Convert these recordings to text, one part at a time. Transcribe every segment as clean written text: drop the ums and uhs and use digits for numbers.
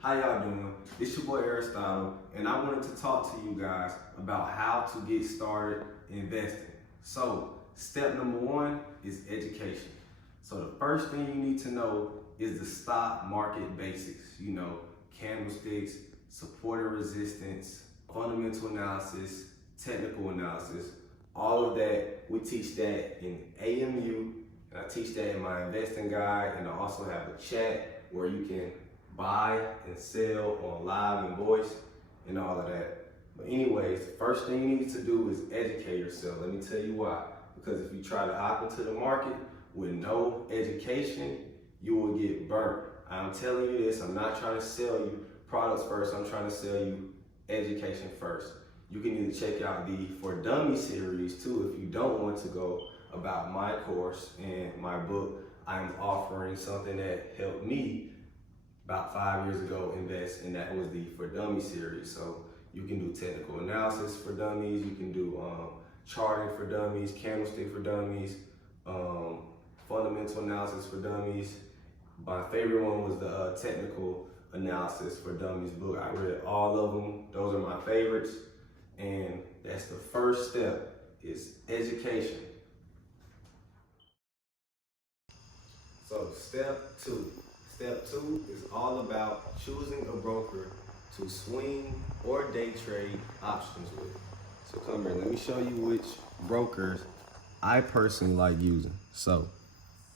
How y'all doing? It's your boy Aristotle, and I wanted to talk to you guys about how to get started investing. So, step number one is education. So the first thing you need to know is the stock market basics. You know, candlesticks, support and resistance, fundamental analysis, technical analysis, all of that. We teach that in AMU, and I teach that in my investing guide, and I also have a chat where you can buy and sell on live and voice and all of that. But anyways, the first thing you need to do is educate yourself. Let me tell you why. Because if you try to hop into the market with no education, you will get burnt. I'm telling you this, I'm not trying to sell you products first, I'm trying to sell you education first. You can either check out the For Dummies series too if you don't want to go about my course and my book. I'm offering something that helped me about 5 years ago invest, and that was the For Dummies series. So you can do technical analysis for dummies, you can do charting for dummies, candlestick for dummies, fundamental analysis for dummies. My favorite one was the technical analysis for dummies book. I read all of them. Those are my favorites. And that's the first step, is education. So step two. Step two is all about choosing a broker to swing or day trade options with. So come here, let me show you which brokers I personally like using. So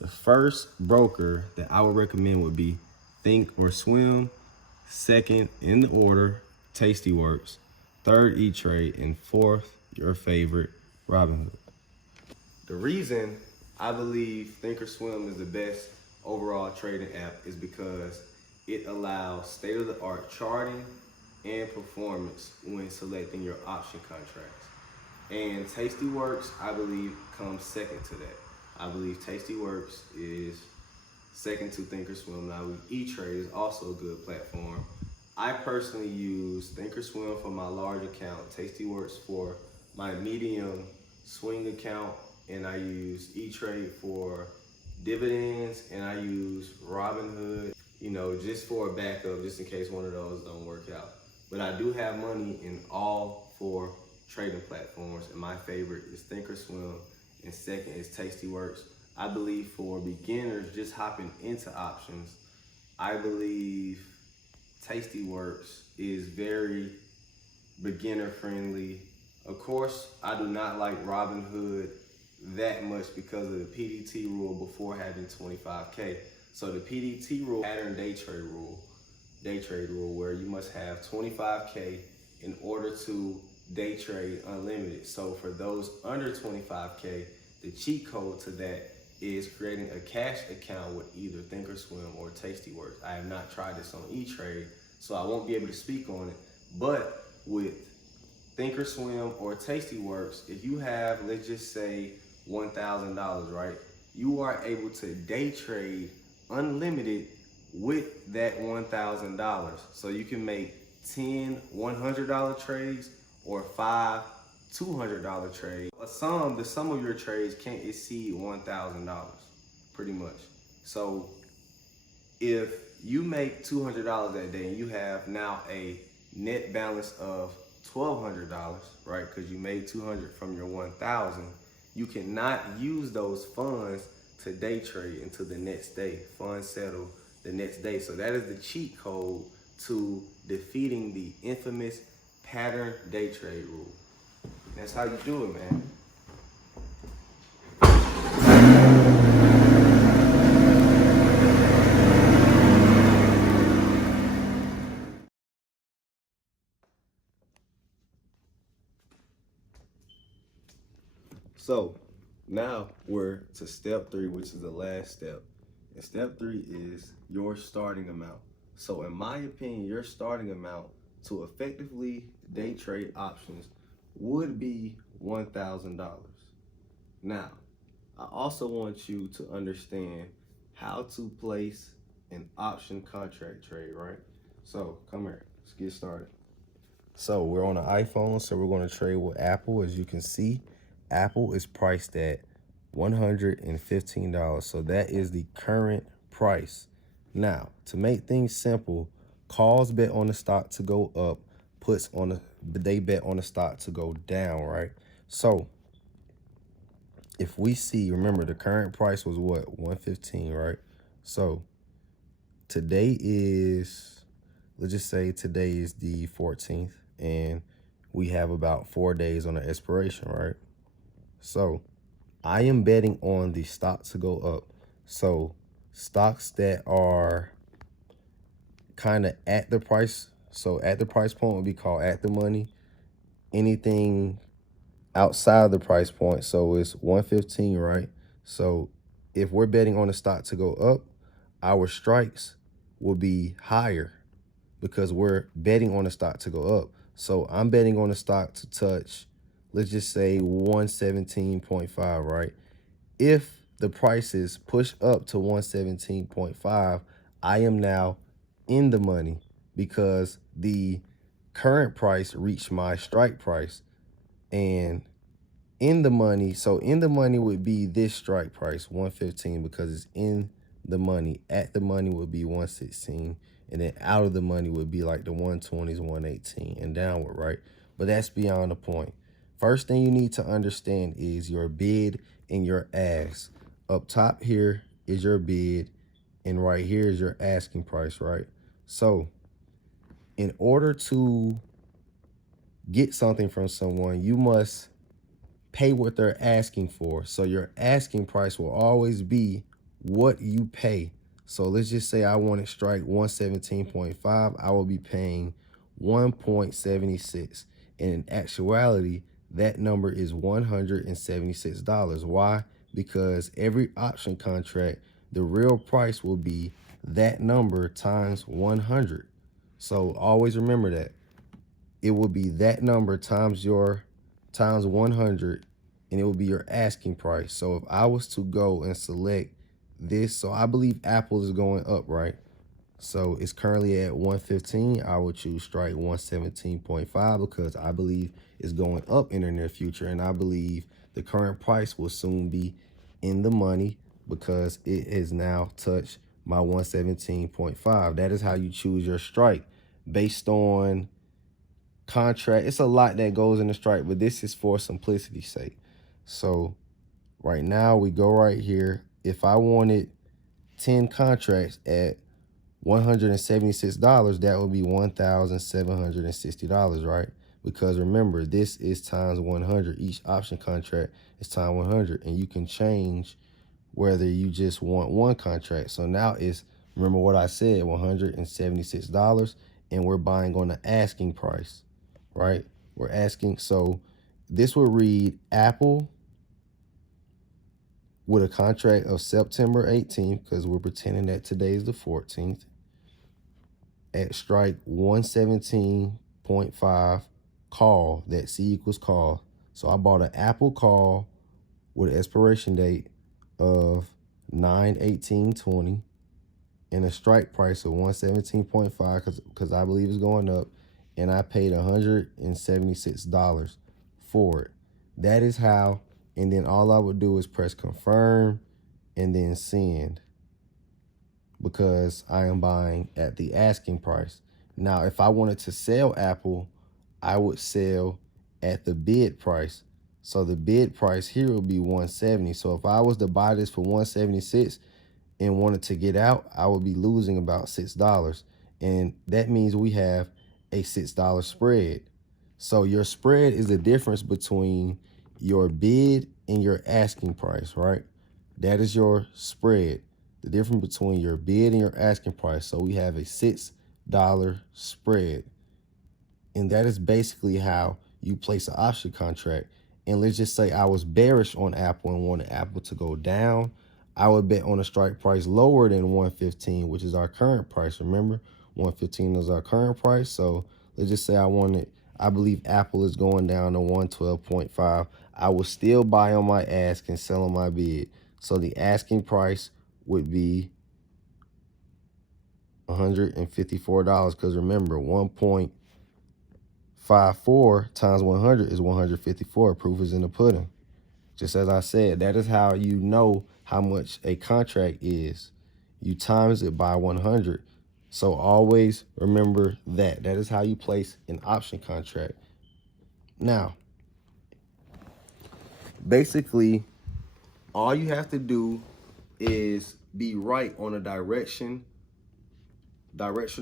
the first broker that I would recommend would be Thinkorswim. Second in the order, Tastyworks. Third, E-Trade. And fourth, your favorite, Robinhood. The reason I believe Thinkorswim is the best overall trading app is because it allows state-of-the-art charting and performance when selecting your option contracts. And Tastyworks, I believe, comes second to that. I believe Tastyworks is second to Thinkorswim. Now, E-Trade is also a good platform. I personally use Thinkorswim for my large account, Tastyworks for my medium swing account, and I use E-Trade for dividends, and I use Robinhood, you know, just for a backup, just in case one of those don't work out. But I do have money in all four trading platforms, and my favorite is Thinkorswim, and second is Tastyworks. I believe for beginners just hopping into options, I believe Tastyworks is very beginner friendly. Of course, I do not like Robinhood that much because of the PDT rule before having 25K. So the PDT rule, pattern day trade rule where you must have 25K in order to day trade unlimited. So for those under 25K, the cheat code to that is creating a cash account with either Thinkorswim or Tastyworks. I have not tried this on E-Trade, so I won't be able to speak on it. But with Thinkorswim or Tastyworks, if you have, let's just say, $1,000, right? You are able to day trade unlimited with that $1,000. So you can make 10 $100 trades or 5 $200 trades. The sum of your trades can't exceed $1,000, pretty much. So if you make $200 that day and you have now a net balance of $1,200, right? Because you made $200 from your $1,000. You cannot use those funds to day trade until the next day. Funds settle the next day. So that is the cheat code to defeating the infamous pattern day trade rule. That's how you do it, man. So now we're to step three, which is the last step. And step three is your starting amount. So in my opinion, your starting amount to effectively day trade options would be $1,000. Now, I also want you to understand how to place an option contract trade, right? So come here, let's get started. So we're on an iPhone, so we're going to trade with Apple. As you can see, Apple is priced at $115. So that is the current price. Now, to make things simple, calls bet on the stock to go up, puts on the they bet on the stock to go down, right? So if we see, remember the current price was what, 115, right? So today is, let's just say today is the 14th, and we have about 4 days on the expiration, right? So I am betting on the stock to go up. So stocks that are kind of at the price, so at the price point would be called at the money. Anything outside the price point, so it's 115, right? So if we're betting on the stock to go up, our strikes will be higher because we're betting on the stock to go up. So I'm betting on the stock to touch, let's just say 117.5, right? If the prices push up to 117.5, I am now in the money because the current price reached my strike price. And in the money, so in the money would be this strike price, 115, because it's in the money. At the money would be 116, and then out of the money would be like the 120s, 118, and downward, right? But that's beyond the point. First thing you need to understand is your bid and your ask. Up top here is your bid, and right here is your asking price, right? So in order to get something from someone, you must pay what they're asking for. So your asking price will always be what you pay. So let's just say I want to strike 117.5. I will be paying 1.76. And in actuality, that number is $176. Why? Because every option contract, the real price will be that number times 100. So always remember that. It will be that number times 100, and it will be your asking price. So if I was to go and select this, so I believe Apple is going up, right? So it's currently at 115. I would choose strike 117.5 because I believe it's going up in the near future, and I believe the current price will soon be in the money because it has now touched my 117.5. That is how you choose your strike based on contract. It's a lot that goes in the strike, but this is for simplicity's sake. So right now we go right here. If I wanted 10 contracts at $176, that would be $1,760, right? Because remember, this is times 100. Each option contract is times 100, and you can change whether you just want one contract. So now it's, remember what I said, $176, and we're buying on the asking price, right? We're asking, so this will read Apple with a contract of September 18th, because we're pretending that today is the 14th, at strike 117.5 call, that C equals call. So I bought an Apple call with an expiration date of 9/18/20 and a strike price of 117.5 because I believe it's going up, and I paid $176 for it. That is how, and then all I would do is press confirm and then send, because I am buying at the asking price. Now, if I wanted to sell Apple, I would sell at the bid price. So the bid price here will be 170. So if I was to buy this for 176 and wanted to get out, I would be losing about $6. And that means we have a $6 spread. So your spread is the difference between your bid and your asking price, right? That is your spread, the difference between your bid and your asking price. So we have a $6 spread. And that is basically how you place an option contract. And let's just say I was bearish on Apple and wanted Apple to go down. I would bet on a strike price lower than 115, which is our current price. Remember, 115 is our current price. So let's just say I believe Apple is going down to 112.5. I will still buy on my ask and sell on my bid. So the asking price would be $154, because remember, 1.54 times 100 is 154. Proof is in the pudding. Just as I said, that is how you know how much a contract is. You times it by 100. So always remember that. That is how you place an option contract. Now, basically, all you have to do is be right on a directional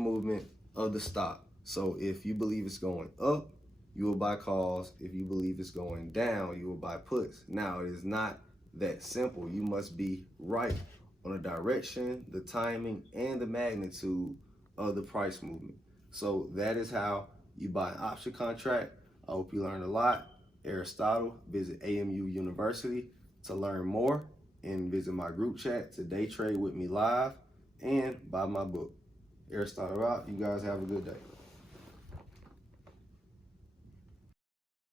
movement of the stock. So if you believe it's going up, you will buy calls. If you believe it's going down, you will buy puts. Now, it is not that simple. You must be right on the direction, the timing, and the magnitude of the price movement. So that is how you buy an option contract. I hope you learned a lot. Aristotle, visit AMU University to learn more, and visit my group chat to day trade with me live and buy my book. Aristotle out. You guys have a good day.